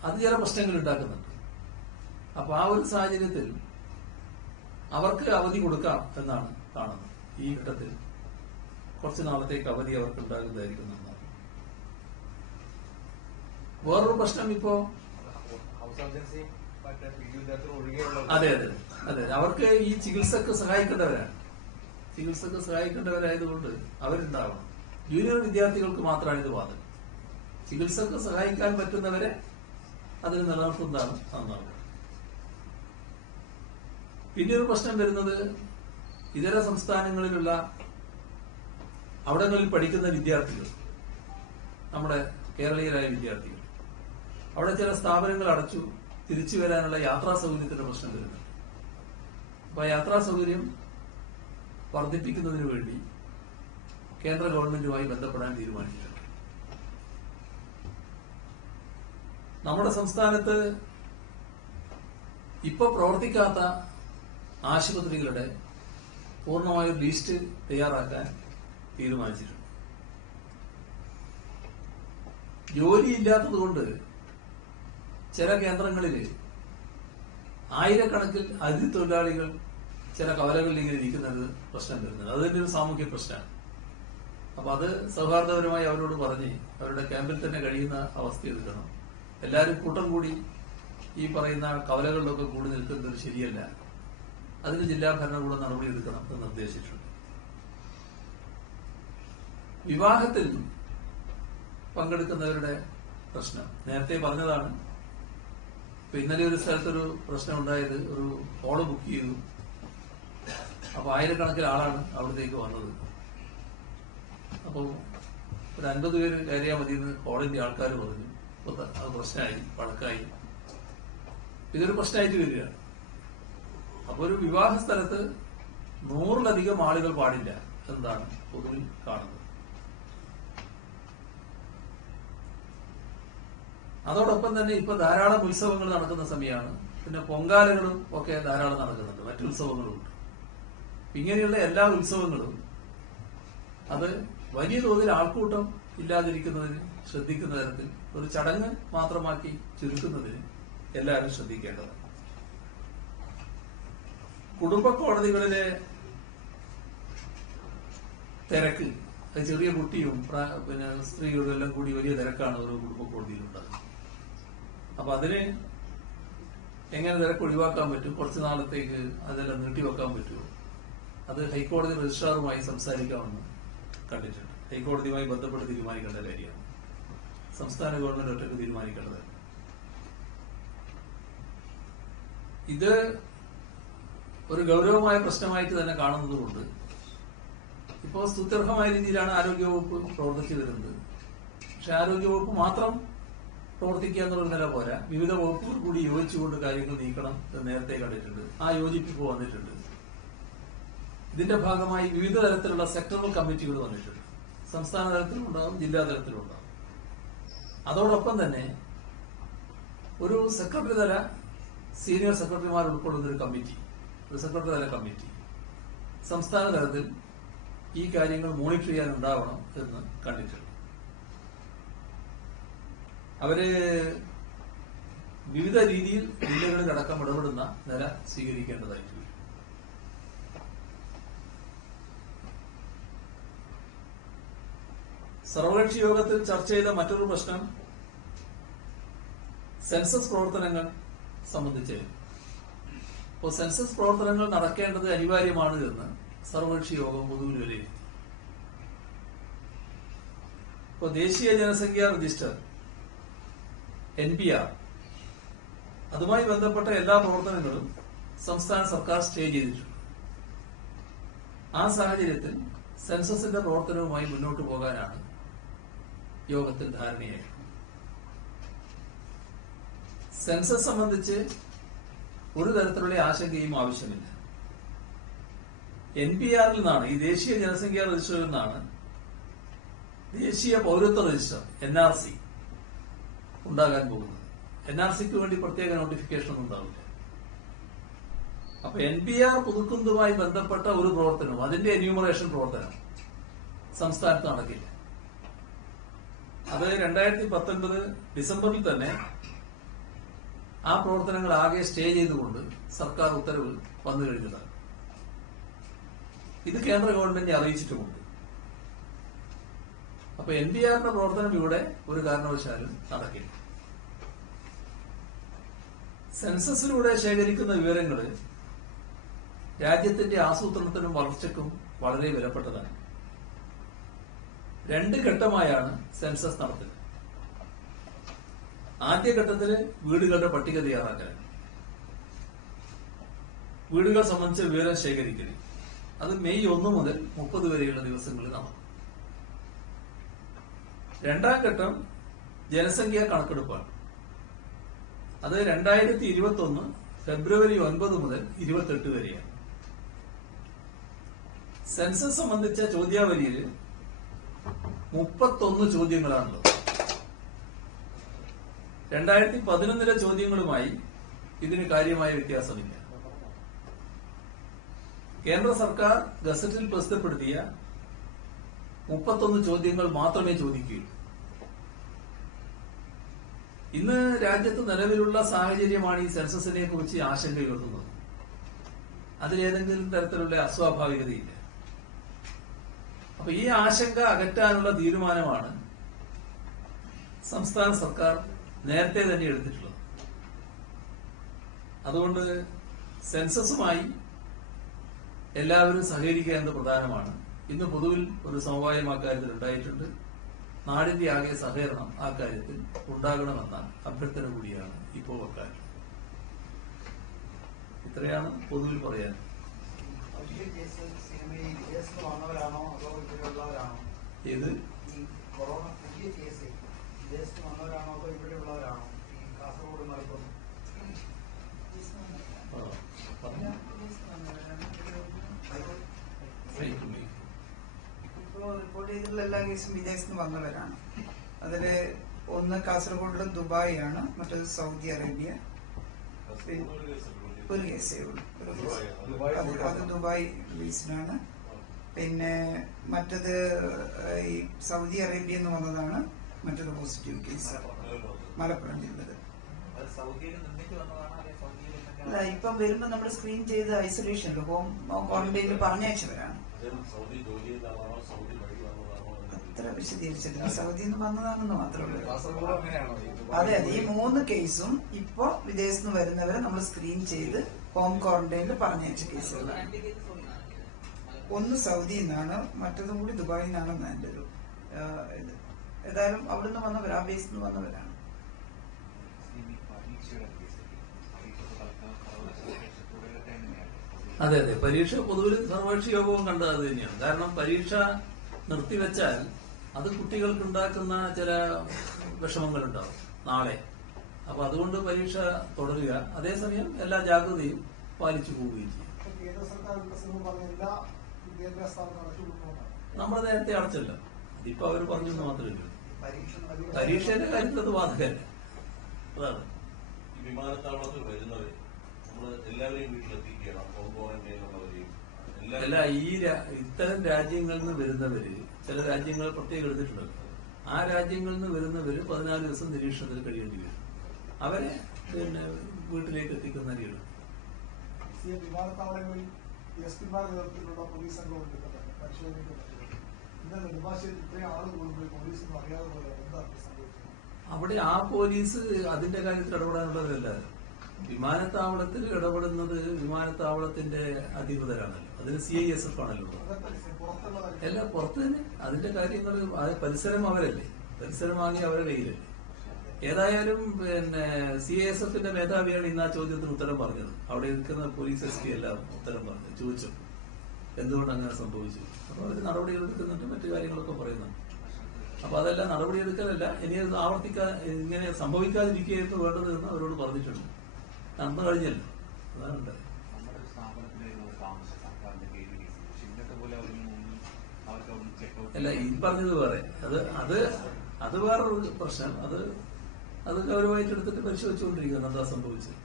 അത് ചില പ്രശ്നങ്ങൾ ഉണ്ടാക്കുന്നുണ്ട്. അപ്പൊ ആ ഒരു സാഹചര്യത്തിൽ അവർക്ക് അവധി കൊടുക്കാം എന്നാണ് കാണുന്നത്. ഈ ഘട്ടത്തിൽ കുറച്ചു നാളത്തേക്ക് അവധി അവർക്ക് ഉണ്ടാകുന്നതായിരിക്കും എന്നാണ്. വേറൊരു പ്രശ്നം ഇപ്പോ അതെ അതെ അതെ അവർക്ക് ഈ ചികിത്സക്ക് സഹായിക്കേണ്ടവരാണ്. ചികിത്സക്ക് സഹായിക്കേണ്ടവരായതുകൊണ്ട് അവരുണ്ടാവണം. ജൂനിയർ വിദ്യാർത്ഥികൾക്ക് മാത്രമാണ് ഇത് വാദം. ചികിത്സക്ക് സഹായിക്കാൻ പറ്റുന്നവരെ അതിന് നിലനിർത്തുന്നതാണ് നന്നാവുക. പിന്നീട് പ്രശ്നം വരുന്നത് ഇതര സംസ്ഥാനങ്ങളിലുള്ള അവിടങ്ങളിൽ പഠിക്കുന്ന വിദ്യാർത്ഥികൾ, നമ്മുടെ കേരളീയരായ വിദ്യാർത്ഥികൾ, അവിടെ ചില സ്ഥാപനങ്ങൾ അടച്ചു. തിരിച്ചു വരാനുള്ള യാത്രാ സൗകര്യത്തിന്റെ പ്രശ്നം വരുന്നുണ്ട്. അപ്പൊ യാത്രാ സൗകര്യം വർദ്ധിപ്പിക്കുന്നതിന് വേണ്ടി കേന്ദ്ര ഗവൺമെന്റുമായി ബന്ധപ്പെടാൻ തീരുമാനിച്ചിട്ടുണ്ട്. നമ്മുടെ സംസ്ഥാനത്ത് ഇപ്പൊ പ്രവർത്തിക്കാത്ത ആശുപത്രികളുടെ പൂർണ്ണമായൊരു ലിസ്റ്റ് തയ്യാറാക്കാൻ തീരുമാനിച്ചിട്ടുണ്ട്. ജോലിയില്ലാത്തതുകൊണ്ട് ചില കേന്ദ്രങ്ങളിൽ ആയിരക്കണക്കിൽ അതിഥി തൊഴിലാളികൾ ചില കവലകളിൽ ഇങ്ങനെ ഇരിക്കുന്നത് പ്രശ്നം വരുന്നുണ്ട്. അതിന്റെ ഒരു സാമൂഹ്യ പ്രശ്നമാണ്. അപ്പൊ അത് സൗഹാർദ്ദപരമായി അവരോട് പറഞ്ഞ് അവരുടെ ക്യാമ്പിൽ തന്നെ കഴിയുന്ന അവസ്ഥ എടുക്കണം. എല്ലാവരും കൂട്ടം കൂടി ഈ പറയുന്ന കവലകളിലൊക്കെ കൂടി നിൽക്കുന്നത് ശരിയല്ല. അതിന് ജില്ലാ ഭരണകൂടം നടപടിയെടുക്കണം എന്ന് നിർദ്ദേശിച്ചിട്ടുണ്ട്. വിവാഹത്തിൽ പങ്കെടുക്കുന്നവരുടെ പ്രശ്നം നേരത്തെ പറഞ്ഞതാണ്. ഇന്നലെ ഒരു സ്ഥലത്തൊരു പ്രശ്നം ഉണ്ടായത്, ഒരു ഹോള് ബുക്ക് ചെയ്തു. അപ്പൊ ആയിരക്കണക്കിന് ആളാണ് അവിടത്തേക്ക് വന്നത്. അപ്പോ ഒരു 50 പേര് കയറിയാൽ മതി എന്ന് ഹോളിന്റെ ആൾക്കാർ പറഞ്ഞു. അത് പ്രശ്നമായി, വഴക്കായി. ഇതൊരു പ്രശ്നമായിട്ട് വരികയാണ്. അപ്പൊ ഒരു വിവാഹ സ്ഥലത്ത് 100-ലധികം ആളുകൾ പാടില്ല എന്നതാണ് പൊതുവിൽ കാണുന്നത്. അതോടൊപ്പം തന്നെ ഇപ്പൊ ധാരാളം ഉത്സവങ്ങൾ നടക്കുന്ന സമയമാണ്. പിന്നെ പൊങ്കാലകളും ഒക്കെ ധാരാളം നടക്കുന്നുണ്ട്. മറ്റു ഉത്സവങ്ങളുമുണ്ട്. ഇങ്ങനെയുള്ള എല്ലാ ഉത്സവങ്ങളും അത് വലിയ തോതിൽ ആൾക്കൂട്ടം ഇല്ലാതിരിക്കുന്നതിന് ശ്രദ്ധിക്കുന്ന തരത്തിൽ ഒരു ചടങ്ങ് മാത്രമാക്കി ചുരുക്കുന്നതിന് എല്ലാവരും ശ്രദ്ധിക്കേണ്ടതാണ്. കുടുംബ കോടതികളിലെ തിരക്ക്, ചെറിയ കുട്ടിയും പിന്നെ സ്ത്രീകളും എല്ലാം കൂടി വലിയ തിരക്കാണ് ഓരോ കുടുംബ കോടതിയിലുള്ളത്. അപ്പൊ അതിന് എങ്ങനെ തിരക്ക് ഒഴിവാക്കാൻ പറ്റും, കുറച്ചു നാളത്തേക്ക് അതെല്ലാം നീട്ടിവെക്കാൻ പറ്റുമോ, അത് ഹൈക്കോടതി രജിസ്ട്രാറുമായി സംസാരിക്കാമെന്ന് കണ്ടിട്ടുണ്ട്. ഹൈക്കോടതിയുമായി ബന്ധപ്പെട്ട് തീരുമാനിക്കേണ്ട കാര്യമാണ്. സംസ്ഥാന ഗവൺമെന്റ് ഒറ്റയ്ക്ക് തീരുമാനിക്കേണ്ടത്. ഇത് ഒരു ഗൗരവമായ പ്രശ്നമായിട്ട് തന്നെ കാണുന്നതുകൊണ്ട് ഇപ്പോൾ സ്തുത്യർഹമായ രീതിയിലാണ് ആരോഗ്യവകുപ്പ് പ്രവർത്തിച്ചു വരുന്നത്. പക്ഷെ ആരോഗ്യവകുപ്പ് മാത്രം പ്രവർത്തിക്കുക എന്നുള്ള നില പോരാ, വിവിധ വകുപ്പുകൾ കൂടി യോജിച്ചുകൊണ്ട് കാര്യങ്ങൾ നീക്കണം എന്ന് നേരത്തെ കണ്ടിട്ടുണ്ട്. ആ യോജിപ്പിപ്പ് വന്നിട്ടുണ്ട്. ഇതിന്റെ ഭാഗമായി വിവിധ തരത്തിലുള്ള സെക്ടറൽ കമ്മിറ്റികൾ വന്നിട്ടുണ്ട്. സംസ്ഥാന തലത്തിലുണ്ടാകും, ജില്ലാ തലത്തിലുണ്ടാകും. അതോടൊപ്പം തന്നെ ഒരു സെക്രട്ടറി തല സീനിയർ സെക്രട്ടറിമാർ ഉൾക്കൊള്ളുന്ന ഒരു കമ്മിറ്റി, ഒരു സെക്രട്ടറി തല കമ്മിറ്റി സംസ്ഥാന തലത്തിൽ ഈ കാര്യങ്ങൾ മോണിറ്റർ ചെയ്യാനുണ്ടാവണം എന്ന് കണ്ടിട്ടുണ്ട്. അവര് വിവിധ രീതിയിൽ ജില്ലകളിലടക്കം ഇടപെടുന്ന നില സ്വീകരിക്കേണ്ടതായിട്ട് വരും. സർവകക്ഷി യോഗത്തിൽ ചർച്ച ചെയ്ത മറ്റൊരു പ്രശ്നം സെൻസസ് പ്രവർത്തനങ്ങൾ സംബന്ധിച്ച്. അപ്പോൾ സെൻസസ് പ്രവർത്തനങ്ങൾ നടക്കേണ്ടത് അനിവാര്യമാണ് എന്ന് സർവകക്ഷി യോഗം പൊതുവിൽ വിലയിരുത്തി. ഇപ്പോൾ ദേശീയ ജനസംഖ്യാ രജിസ്റ്റർ NPR, അതുമായി ബന്ധപ്പെട്ട എല്ലാ പ്രവർത്തനങ്ങളും സംസ്ഥാന സർക്കാർ സ്റ്റേ ചെയ്തിട്ടുണ്ട്. ആ സാഹചര്യത്തിൽ സെൻസസിന്റെ പ്രവർത്തനവുമായി മുന്നോട്ട് പോകാനാണ് യോഗത്തിൽ ധാരണയായത്. സെൻസസ് സംബന്ധിച്ച് ഒരു തരത്തിലുള്ള ആശങ്കയും ആവശ്യമില്ല. NPR-ൽ നിന്നാണ്, ഈ ദേശീയ ജനസംഖ്യാ രജിസ്റ്ററിൽ നിന്നാണ് ദേശീയ പൗരത്വ രജിസ്റ്റർ NRC ഉണ്ടാകാൻ പോകുന്നത്. NRCക്ക് വേണ്ടി പ്രത്യേക നോട്ടിഫിക്കേഷൻ ഒന്നും ഉണ്ടാവില്ല. അപ്പൊ NPR പുതുക്കുന്നതുമായി ബന്ധപ്പെട്ട ഒരു പ്രവർത്തനവും അതിന്റെ എന്യൂമറേഷൻ പ്രവർത്തനം സംസ്ഥാനത്ത് നടക്കില്ല. അത് 2019 ഡിസംബറിൽ തന്നെ ആ പ്രവർത്തനങ്ങൾ ആകെ സ്റ്റേ ചെയ്തുകൊണ്ട് സർക്കാർ ഉത്തരവ് വന്നു കഴിഞ്ഞതാണ്. ഇത് കേന്ദ്ര ഗവൺമെന്റിനെ അറിയിച്ചിട്ടുമുണ്ട്. അപ്പൊ NPR-ന്റെ പ്രവർത്തനം ഇവിടെ ഒരു കാരണവശാലും നടക്കില്ല. സെൻസസിലൂടെ ശേഖരിക്കുന്ന വിവരങ്ങൾ രാജ്യത്തിന്റെ ആസൂത്രണത്തിനും വളർച്ചയ്ക്കും വളരെ വിലപ്പെട്ടതാണ്. 2 ഘട്ടമായാണ് സെൻസസ് നടത്തുക. ആദ്യഘട്ടത്തിൽ വീടുകളുടെ പട്ടിക തയ്യാറാക്കൽ, വീടുകൾ സംബന്ധിച്ച വിവരം ശേഖരിക്കൽ. അത് മെയ് 1 മുതൽ 30 വരെയുള്ള ദിവസങ്ങളിൽ നടക്കും. 2ാം ഘട്ടം ജനസംഖ്യാ കണക്കെടുപ്പാണ്. അത് 2021 ഫെബ്രുവരി 9 മുതൽ 28 വരെയാണ്. സെൻസസ് സംബന്ധിച്ച ചോദ്യാവലിയിൽ 31 ചോദ്യങ്ങളാണുള്ളത്. 2011 ചോദ്യങ്ങളുമായി ഇതിന് കാര്യമായ വ്യത്യാസമില്ല. കേന്ദ്ര സർക്കാർ ഗസറ്റിൽ പ്രസിദ്ധപ്പെടുത്തിയ 31 ചോദ്യങ്ങൾ മാത്രമേ ചോദിക്കുകയുള്ളൂ. ഇന്ന് രാജ്യത്ത് നിലവിലുള്ള സാഹചര്യമാണ് ഈ സെൻസസിനെ കുറിച്ച് ആശങ്ക ഉയർത്തുന്നത്. അതിലേതെങ്കിലും തരത്തിലുള്ള അസ്വാഭാവികതയില്ല. അപ്പൊ ഈ ആശങ്ക അകറ്റാനുള്ള തീരുമാനമാണ് സംസ്ഥാന സർക്കാർ നേരത്തെ തന്നെ എടുത്തിട്ടുള്ളത്. അതുകൊണ്ട് സെൻസസുമായി എല്ലാവരും സഹകരിക്കുക എന്നത് പ്രധാനമാണ്. ഇന്ന് പൊതുവിൽ ഒരു സമവായം ആ കാര്യത്തിൽ ഉണ്ടായിട്ടുണ്ട്. നാടിന്റെ ആകെ സഹകരണം ആ കാര്യത്തിൽ ഉണ്ടാകണമെന്ന അഭ്യർത്ഥന കൂടിയാണ് ഇപ്പോൾ വെക്കാൻ. ഇത്രയാണ് പൊതുവിൽ പറയാൻ. ഏത് റിപ്പോർട്ട് ചെയ്തിട്ടുള്ള എല്ലാ കേസും വിദേശത്ത് വന്നവരാണ്. അതില് ഒന്ന് കാസർഗോഡിലെ ദുബായ് ആണ്, മറ്റേത് സൗദി അറേബ്യ. ഒരു കേസേ ഉള്ളൂ, അത് ദുബായ് ബേസ്ഡാണ്. പിന്നെ മറ്റത് ഈ സൗദി അറേബ്യ എന്ന് വന്നതാണ് മറ്റൊരു പോസിറ്റീവ് കേസ്, മലപ്പുറം ജില്ലയിൽ. ഇപ്പം വരുമ്പോ നമ്മൾ സ്ക്രീൻ ചെയ്ത് ഐസൊലേഷനിൽ ഹോം ക്വാറന്റൈനിൽ പറഞ്ഞയച്ചവരാണ്. അത്ര വിശദീകരിച്ചിട്ടില്ല. സൗദിയിൽ നിന്ന് വന്നതാണെന്ന് മാത്രമേ ഉള്ളൂ. അതെ, ഈ 3 കേസും ഇപ്പൊ വിദേശത്ത് നിന്ന് വരുന്നവരെ നമ്മൾ സ്ക്രീൻ ചെയ്ത് ഹോം ക്വാറന്റൈനിൽ പറഞ്ഞയച്ച കേസുകളാണ്. ഒന്ന് സൗദിയിൽ നിന്നാണ്, മറ്റതും കൂടി ദുബായിൽ നിന്നാണെന്ന് എൻ്റെ ഒരു ഇത്. ഏതായാലും അവിടുന്ന് വന്നവരാ, ആ ബേസിൽ നിന്ന് വന്നവരാണ്. അതെ അതെ, പരീക്ഷ പൊതുവിൽ സർവകക്ഷി യോഗവും കണ്ടത് അത് തന്നെയാണ്. കാരണം പരീക്ഷ നിർത്തിവെച്ചാൽ അത് കുട്ടികൾക്ക് ഉണ്ടാക്കുന്ന ചില വിഷമങ്ങളുണ്ടാവും നാളെ. അപ്പൊ അതുകൊണ്ട് പരീക്ഷ തുടരുക, അതേസമയം എല്ലാ ജാഗ്രതയും പാലിച്ചു പോവുകയും ചെയ്യും. നമ്മൾ നേരത്തെ അടച്ചല്ലോ, ഇതിപ്പോ അവർ പറഞ്ഞെന്ന് മാത്രമേ ഉള്ളൂ. പരീക്ഷയുടെ കാര്യത്തിൽ അത് ബാധകല്ല. അതാണ് വിമാനത്താവളത്തിൽ വരുന്നവര് എല്ലാവരെയും വീട്ടിലെത്തിക്കണം. അല്ല, ഇത്തരം രാജ്യങ്ങളിൽ നിന്ന് വരുന്നവര്, ചില രാജ്യങ്ങൾ പ്രത്യേകം എടുത്തിട്ടുണ്ടല്ലോ, ആ രാജ്യങ്ങളിൽ നിന്ന് വരുന്നവര് 14 ദിവസം നിരീക്ഷണത്തിൽ കഴിയേണ്ടി വരും. അവരെ പിന്നെ വീട്ടിലേക്ക് എത്തിക്കുന്ന രീതി. വിമാനത്താവളങ്ങളിൽ എസ്പിമാർ നേതൃത്വത്തിലുള്ള പോലീസ് സംഘമുണ്ട് പരിശോധനയ്ക്ക്. ഇന്നലെ നെടുമ്പാശ്ശേരി ഇത്രയും ആള് കൂടുമ്പോൾ പോലീസൊന്നും അറിയാതെ പോലെ എന്താണ് സംഭവിച്ചത്? അവിടെ ആ പോലീസ് അതിന്റെ കാര്യത്തിൽ ഇടപെടാനുള്ളവരല്ല. വിമാനത്താവളത്തിൽ ഇടപെടുന്നത് വിമാനത്താവളത്തിന്റെ അധികൃതരാണല്ലോ, അതിന് CISF ആണല്ലോ. അല്ല, പുറത്ത് തന്നെ അതിന്റെ കാര്യങ്ങൾ, പരിസരം അവരല്ലേ, പരിസരമാകെ അവരുടെ കയ്യിലല്ലേ. ഏതായാലും പിന്നെ CISFന്റെ മേധാവിയാണ് ഇന്ന് ആ ചോദ്യത്തിന് ഉത്തരം പറഞ്ഞത്. അവിടെ നിൽക്കുന്ന പോലീസ് SP എല്ലാം ഉത്തരം പറഞ്ഞു, ചോദിച്ചു എന്തുകൊണ്ട് അങ്ങനെ സംഭവിച്ചു. അപ്പൊ അവര് നടപടികൾ എടുക്കുന്നുണ്ട്, മറ്റു കാര്യങ്ങളൊക്കെ പറയുന്നുണ്ട്. അപ്പൊ അതെല്ലാം നടപടിയെടുക്കലല്ല, ഇനി അത് ഇങ്ങനെ സംഭവിക്കാതിരിക്കുകയായിരുന്നു വേണ്ടത് എന്ന് അവരോട് പറഞ്ഞിട്ടുണ്ട്. നടന്നു കഴിഞ്ഞല്ലോ, അതാണ് ഉണ്ടായത്. അല്ല, ഈ പറഞ്ഞത് വേറെ, അത് വേറൊരു പ്രശ്നം. അത് ഗൗരവമായിട്ട് എടുത്തിട്ട് പരിശോധിച്ചുകൊണ്ടിരിക്കുകയാണ് എന്താ സംഭവിച്ചത്.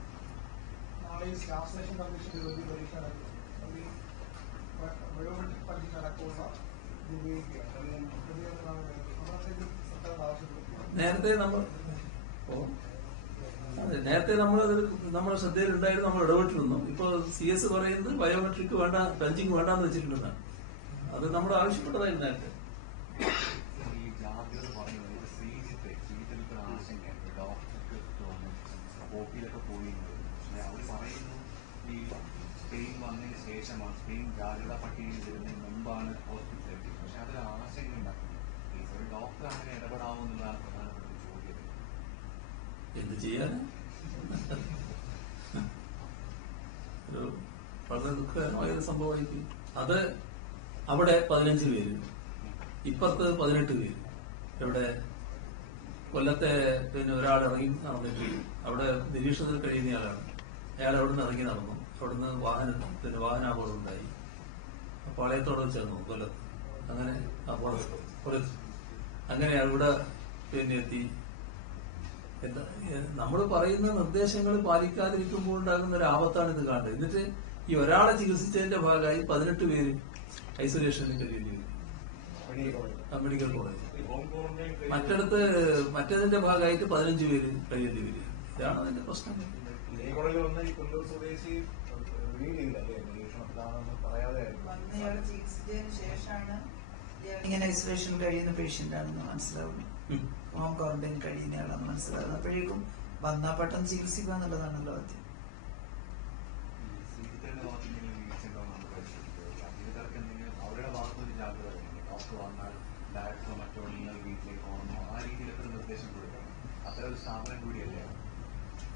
നേരത്തെ നമ്മുടെ ശ്രദ്ധയിലുണ്ടായിരുന്നു, നമ്മൾ ഇടപെട്ടിരുന്നു. ഇപ്പൊ CS പറയുന്നത് ബയോമെട്രിക് വേണ്ട, പഞ്ചിങ് വേണ്ടാന്ന് വെച്ചിട്ടുണ്ടെന്നാണ്. അത് നമ്മൾ ആവശ്യപ്പെട്ടതായിരുന്നു നേരത്തെ. സ്പെയിൻ ജാഗ്രതാ പട്ടികയിൽ വരുന്നതിന് മുമ്പാണ് ഹോസ്പിറ്റലിൽ. പക്ഷെ അതൊരു ആശങ്കയുണ്ടാക്കും. ഒരു ഡോക്ടർ അങ്ങനെ ഇടപെടാവുന്നതാണ് പ്രധാനപ്പെട്ട ചോദ്യം. എന്ത് ചെയ്യാൻ, ഒരു വളരെ ദുഃഖകരമായ ഒരു സംഭവമായിരിക്കും അത്. അവിടെ 15 പേര്, ഇപ്പുറത്ത് 18 പേര്. ഇവിടെ കൊല്ലത്തെ പിന്നെ ഒരാൾ ഇറങ്ങി നടന്നിട്ട് അവിടെ നിരീക്ഷണത്തിൽ കഴിയുന്നയാളാണ്. അയാൾ അവിടെ നിന്ന് ഇറങ്ങി നടന്നു. അവിടുന്ന് വാഹനാപകടം ഉണ്ടായി. പാളയത്തോടെ ചേർന്നു കൊല്ലത്ത്. അങ്ങനെ അങ്ങനെ അവിടെ പിന്നെ എത്തി. നമ്മൾ പറയുന്ന നിർദ്ദേശങ്ങൾ പാലിക്കാതിരിക്കുമ്പോൾ ഉണ്ടാകുന്ന ഒരു ആപത്താണ് ഇത് കാണുന്നത്. എന്നിട്ട് ഈ ഒരാളെ ചികിത്സിച്ചതിന്റെ ഭാഗമായി 18 പേര് ഐസൊലേഷനിൽ കഴിയേണ്ടി വരും, മെഡിക്കൽ കോളേജ്. മറ്റതിന്റെ ഭാഗമായിട്ട് 15 പേര് കഴിയേണ്ടി വരും. ഇതാണ് അതിന്റെ പ്രശ്നം. വന്നയാളെ ചികിത്സിച്ചതിന് ശേഷമാണ് ഇങ്ങനെ ഐസൊലേഷൻ കഴിയുന്ന പേഷ്യന്റ് ആണെന്ന് മനസ്സിലാവുന്നു, ഹോം ക്വാറന്റൈൻ കഴിയുന്നയാളാണെന്ന് മനസ്സിലാവുന്നു. അപ്പോഴേക്കും വന്നാൽ പെട്ടെന്ന് ചികിത്സിക്കുക എന്നുള്ളതാണല്ലോ ആദ്യം.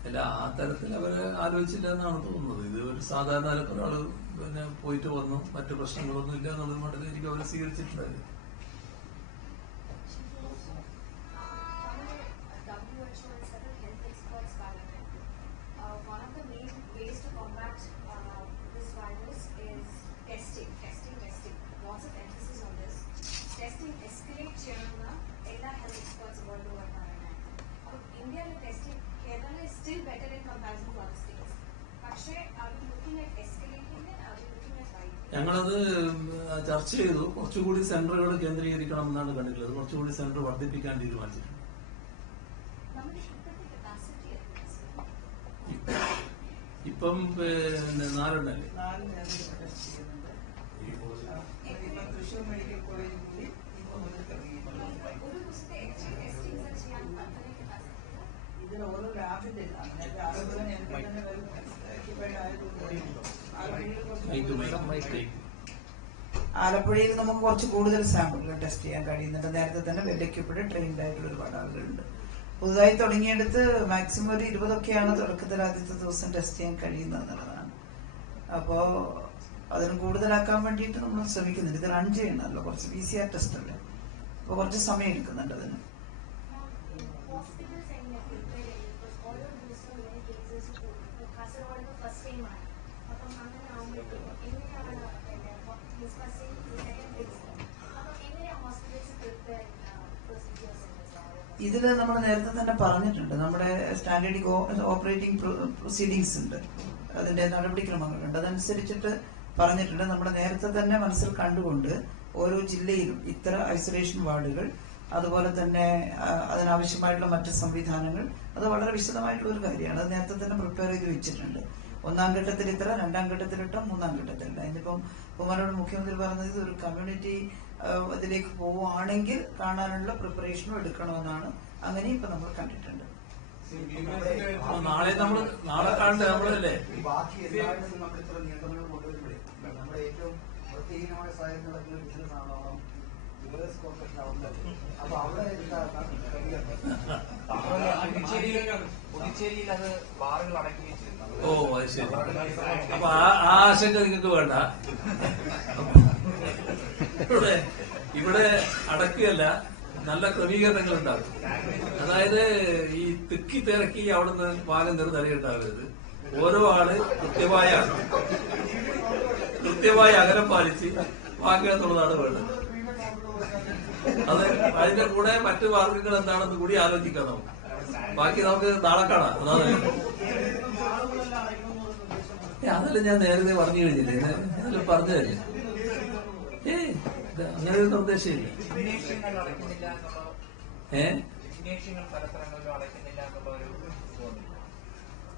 അല്ല, ആ തരത്തിൽ അവര് ആലോചിച്ചില്ല എന്നാണ് തോന്നുന്നത്. ഇത് ഒരു സാധാരണ ഒരാള് പിന്നെ പോയിട്ട് വന്നു, മറ്റു പ്രശ്നങ്ങളൊന്നും ഇല്ല എന്നുള്ളത് മട്ടിലേക്ക് അവര് സ്വീകരിച്ചിട്ടുണ്ടായിരുന്നു. ഞങ്ങളത് ചർച്ച ചെയ്തു. കുറച്ചുകൂടി സെന്ററുകൾ കേന്ദ്രീകരിക്കണം എന്നാണ് കണ്ടിട്ടുള്ളത്. കുറച്ചുകൂടി സെന്റർ വർദ്ധിപ്പിക്കാൻ തീരുമാനിച്ചിട്ടുണ്ട്. ഇപ്പം പിന്നെ 4 എണ്ണല്ലേ. തൃശ്ശൂർ മെഡിക്കൽ കോളേജ് കൂടി ഇതിൽ ഓരോ ലാബിന്റെ ആയതുകൊണ്ട് ആലപ്പുഴയിൽ നമുക്ക് കുറച്ച് കൂടുതൽ സാമ്പിളുകൾ ടെസ്റ്റ് ചെയ്യാൻ കഴിയുന്നുണ്ട്. നേരത്തെ തന്നെ വെൽ എക്യുപ്ഡ് ട്രെയിൻഡ് ആയിട്ടുള്ള ഒരുപാട് ആളുകളുണ്ട്. പുതുതായി തുടങ്ങിയെടുത്ത് മാക്സിമം ഒരു 20 തുടക്കത്തിൽ ആദ്യത്തെ ദിവസം ടെസ്റ്റ് ചെയ്യാൻ കഴിയുന്നത് എന്നുള്ളതാണ്. അപ്പോ അതിന് കൂടുതലാക്കാൻ വേണ്ടിയിട്ട് നമ്മൾ ശ്രമിക്കുന്നുണ്ട്. ഇതിൽ 5 എണ്ണമല്ലോ, കുറച്ച് PCR ടെസ്റ്റ് അല്ലേ, അപ്പൊ കുറച്ച് സമയം എടുക്കുന്നുണ്ട് അതിന്. ഇതിൽ നമ്മൾ നേരത്തെ തന്നെ പറഞ്ഞിട്ടുണ്ട്, നമ്മുടെ സ്റ്റാൻഡേർഡ് ഓപ്പറേറ്റിംഗ് പ്രൊസീഡിങ്സ് ഉണ്ട്, അതിന്റെ നടപടിക്രമങ്ങളുണ്ട്. അതനുസരിച്ചിട്ട് പറഞ്ഞിട്ടുണ്ട്. നമ്മുടെ നേരത്തെ തന്നെ മനസ്സിൽ കണ്ടുകൊണ്ട് ഓരോ ജില്ലയിലും ഇത്ര ഐസൊലേഷൻ വാർഡുകൾ, അതുപോലെ തന്നെ അതിനാവശ്യമായിട്ടുള്ള മറ്റ് സംവിധാനങ്ങൾ, അത് വളരെ വിശദമായിട്ടുള്ള ഒരു കാര്യമാണ്. അത് നേരത്തെ തന്നെ പ്രിപ്പയർ ചെയ്ത് വെച്ചിട്ടുണ്ട്. 1ാം ഘട്ടത്തിൽ ഇത്ര, 2ാം ഘട്ടത്തിലിട്ട, 3ാം ഘട്ടത്തിലില്ല. ഇന്നിപ്പം ബഹുമാനോട് മുഖ്യമന്ത്രി പറഞ്ഞത് ഒരു കമ്മ്യൂണിറ്റി ഇതിലേക്ക് പോവുകയാണെങ്കിൽ കാണാനുള്ള പ്രിപ്പറേഷനും എടുക്കണമെന്നാണ്. അങ്ങനെ ഇപ്പൊ നമ്മൾ കണ്ടിട്ടുണ്ട്. നാളെ കാണട്ടെ നമ്മളല്ലേ. ബാക്കി എല്ലായിടത്തും നമ്മൾ ഇത്ര നിയന്ത്രണങ്ങൾ കൊണ്ടുവരുമ്പോഴേ നമ്മുടെ ഏറ്റവും വൃത്തിഹീനമായ സാഹചര്യം നടക്കുന്ന ബിസിനസ് ആണോളം യുഎസ് കോർപ്പറേഷൻ ആവുന്നത്. അപ്പൊ അവിടെ പുതുച്ചേരിയിൽ അത് ബാറുകൾ അടക്കുകയും ചെയ്തു. ഓ അത് ശരി. അപ്പൊ ആ ആശങ്ക നിങ്ങൾക്ക് വേണ്ട. ഇവിടെ അടക്കുകയല്ല, നല്ല ക്രമീകരണങ്ങൾ ഉണ്ടാകും. അതായത് ഈ തിക്കി തിരക്കി അവിടുന്ന് വാഗം നിലയുണ്ടാകരുത്. ഓരോ ആള് കൃത്യമായ അകലം പാലിച്ച് വാങ്ങുക എന്നുള്ളതാണ് വേണ്ടത്. അത് അതിന്റെ കൂടെ മറ്റു മാർഗങ്ങൾ എന്താണെന്ന് കൂടി ആലോചിക്കാം നമുക്ക്. ബാക്കി നമുക്ക് നാളെ കാണാം. അതല്ല ഞാൻ നേരത്തെ പറഞ്ഞു കഴിഞ്ഞില്ലേ, അതല്ല പറഞ്ഞു തരില്ല. അങ്ങനെ ഒരു നിർദ്ദേശമില്ല.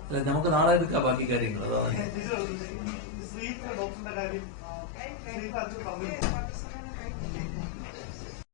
അല്ല, നമുക്ക് നാളെ എടുക്കാം ബാക്കി കാര്യങ്ങൾ. അതാണ് ഡോക്ടറിന്റെ കാര്യം